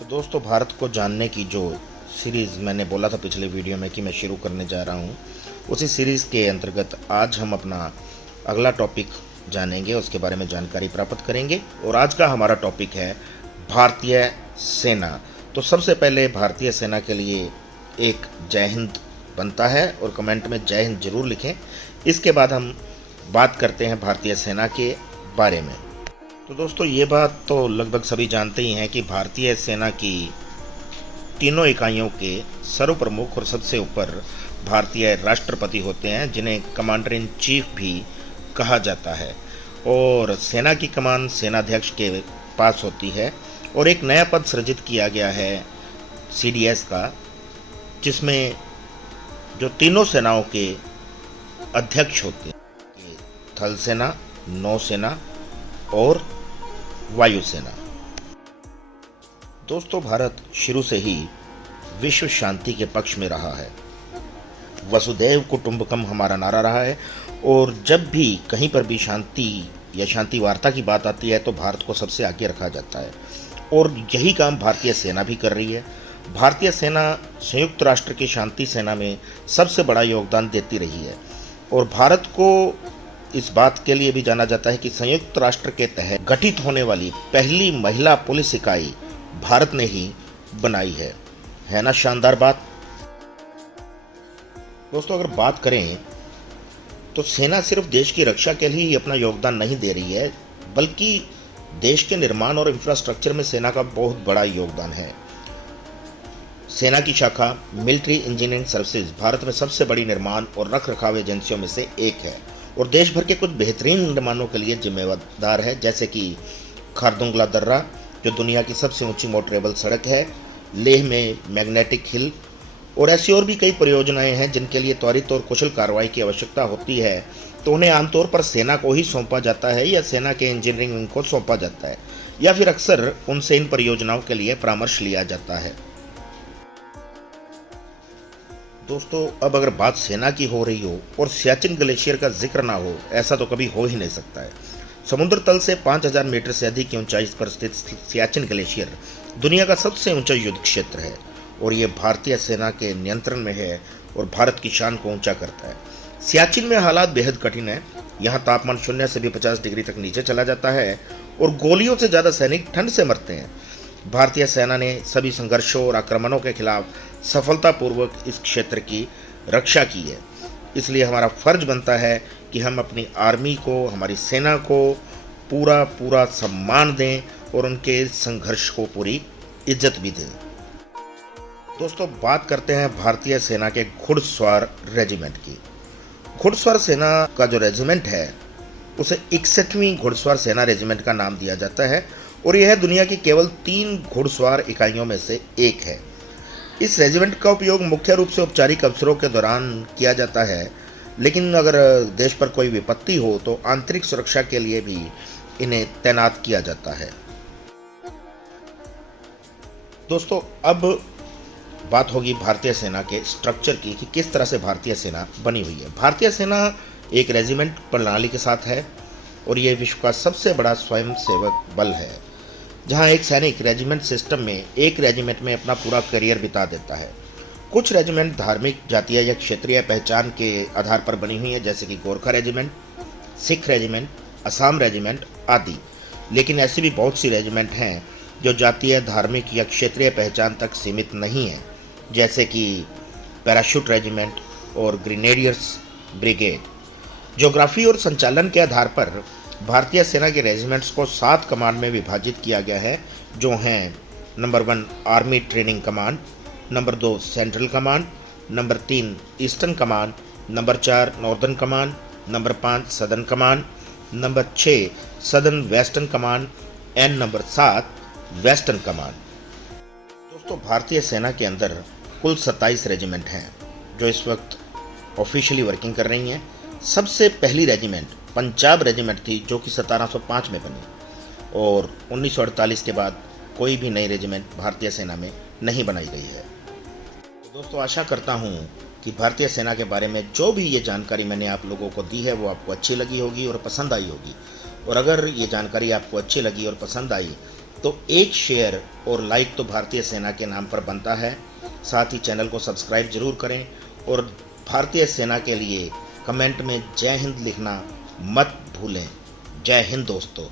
तो दोस्तों, भारत को जानने की जो सीरीज़ मैंने बोला था पिछले वीडियो में कि मैं शुरू करने जा रहा हूँ, उसी सीरीज़ के अंतर्गत आज हम अपना अगला टॉपिक जानेंगे, उसके बारे में जानकारी प्राप्त करेंगे। और आज का हमारा टॉपिक है भारतीय सेना। तो सबसे पहले भारतीय सेना के लिए एक जय हिंद बनता है और कमेंट में जय हिंद जरूर लिखें। इसके बाद हम बात करते हैं भारतीय सेना के बारे में। तो दोस्तों, ये बात तो लगभग सभी जानते ही हैं कि भारतीय सेना की तीनों इकाइयों के सर्वप्रमुख और सबसे ऊपर भारतीय राष्ट्रपति होते हैं, जिन्हें कमांडर इन चीफ भी कहा जाता है। और सेना की कमान सेनाध्यक्ष के पास होती है और एक नया पद सृजित किया गया है CDS का, जिसमें जो तीनों सेनाओं के अध्यक्ष होते हैं, थल सेना, नौसेना और वायुसेना। दोस्तों, भारत शुरू से ही विश्व शांति के पक्ष में रहा है। वसुदैव कुटुंबकम हमारा नारा रहा है और जब भी कहीं पर भी शांति या शांति वार्ता की बात आती है तो भारत को सबसे आगे रखा जाता है और यही काम भारतीय सेना भी कर रही है। भारतीय सेना संयुक्त राष्ट्र की शांति सेना में सबसे बड़ा योगदान देती रही है और भारत को इस बात के लिए भी जाना जाता है कि संयुक्त राष्ट्र के तहत गठित होने वाली पहली महिला पुलिस इकाई भारत ने ही बनाई है ना शानदार बात। दोस्तों, अगर बात करें तो सेना सिर्फ देश की रक्षा के लिए ही अपना योगदान नहीं दे रही है, बल्कि देश के निर्माण और इंफ्रास्ट्रक्चर में सेना का बहुत बड़ा योगदान है। सेना की शाखा मिलिट्री इंजीनियरिंग सर्विसेज भारत में सबसे बड़ी निर्माण और रखरखाव एजेंसियों में से एक है और देश भर के कुछ बेहतरीन निर्माणों के लिए जिम्मेदार है, जैसे कि खारदुंगला दर्रा, जो दुनिया की सबसे ऊंची मोटरेबल सड़क है, लेह में मैग्नेटिक हिल, और ऐसी और भी कई परियोजनाएं हैं जिनके लिए त्वरित और कुशल कार्रवाई की आवश्यकता होती है। तो उन्हें आमतौर पर सेना को ही सौंपा जाता है या सेना के इंजीनियरिंग विंग को सौंपा जाता है, या फिर अक्सर उनसे इन परियोजनाओं के लिए परामर्श लिया जाता है। दोस्तों, अब अगर बात सेना की हो रही हो और सियाचिन ग्लेशियर का जिक्र ना हो, ऐसा तो कभी हो ही नहीं सकता है। समुद्र तल से 5000 मीटर से अधिक की ऊंचाई पर स्थित सियाचिन ग्लेशियर दुनिया का सबसे ऊंचा युद्ध क्षेत्र है और ये भारतीय सेना के नियंत्रण में है और भारत की शान को ऊंचा करता है। सियाचिन में हालात बेहद कठिन है। यहाँ तापमान 0 से भी 50 डिग्री तक नीचे चला जाता है और गोलियों से ज़्यादा सैनिक ठंड से मरते हैं। भारतीय सेना ने सभी संघर्षों और आक्रमणों के खिलाफ सफलतापूर्वक इस क्षेत्र की रक्षा की है। इसलिए हमारा फर्ज बनता है कि हम अपनी आर्मी को, हमारी सेना को पूरा सम्मान दें और उनके संघर्ष को पूरी इज्जत भी दें। दोस्तों, बात करते हैं भारतीय सेना के घुड़सवार रेजिमेंट की। घुड़सवार सेना का जो रेजिमेंट है उसे 61वीं घुड़सवार सेना रेजिमेंट का नाम दिया जाता है और यह दुनिया की केवल 3 घुड़सवार इकाइयों में से एक है। इस रेजिमेंट का उपयोग मुख्य रूप से औपचारिक अवसरों के दौरान किया जाता है, लेकिन अगर देश पर कोई विपत्ति हो तो आंतरिक सुरक्षा के लिए भी इन्हें तैनात किया जाता है। दोस्तों, अब बात होगी भारतीय सेना के स्ट्रक्चर की कि किस तरह से भारतीय सेना बनी हुई है। भारतीय सेना एक रेजिमेंट प्रणाली के साथ है और यह विश्व का सबसे बड़ा स्वयंसेवक बल है, जहां एक सैनिक रेजिमेंट सिस्टम में एक रेजिमेंट में अपना पूरा करियर बिता देता है। कुछ रेजिमेंट धार्मिक, जातीय या क्षेत्रीय पहचान के आधार पर बनी हुई है, जैसे कि Gorkha regiment, Sikh regiment, Assam regiment आदि। लेकिन ऐसी भी बहुत सी रेजिमेंट हैं जो जातीय, धार्मिक या क्षेत्रीय पहचान तक सीमित नहीं है, जैसे कि पैराशूट रेजिमेंट और ग्रेनेडियर्स ब्रिगेड। ज्योग्राफी और संचालन के आधार पर भारतीय सेना के रेजिमेंट्स को 7 कमांड में विभाजित किया गया है, जो हैं number 1 army training command, number 2 central command, number 3 eastern command, number 4 northern command, number 5 southern command, number 6 southern western command and number 7 western command. दोस्तों, भारतीय सेना के अंदर कुल 27 रेजिमेंट हैं जो इस वक्त ऑफिशियली वर्किंग कर रही हैं। सबसे पहली रेजिमेंट पंजाब रेजिमेंट थी, जो कि 1705 में बनी और 1948 के बाद कोई भी नई रेजिमेंट भारतीय सेना में नहीं बनाई गई है। तो दोस्तों, आशा करता हूँ कि भारतीय सेना के बारे में जो भी ये जानकारी मैंने आप लोगों को दी है वो आपको अच्छी लगी होगी और पसंद आई होगी। और अगर ये जानकारी आपको अच्छी लगी और पसंद आई तो एक शेयर और लाइक तो भारतीय सेना के नाम पर बनता है। साथ ही चैनल को सब्सक्राइब जरूर करें और भारतीय सेना के लिए कमेंट में जय हिंद लिखना मत भूलें। जय हिंद दोस्तों।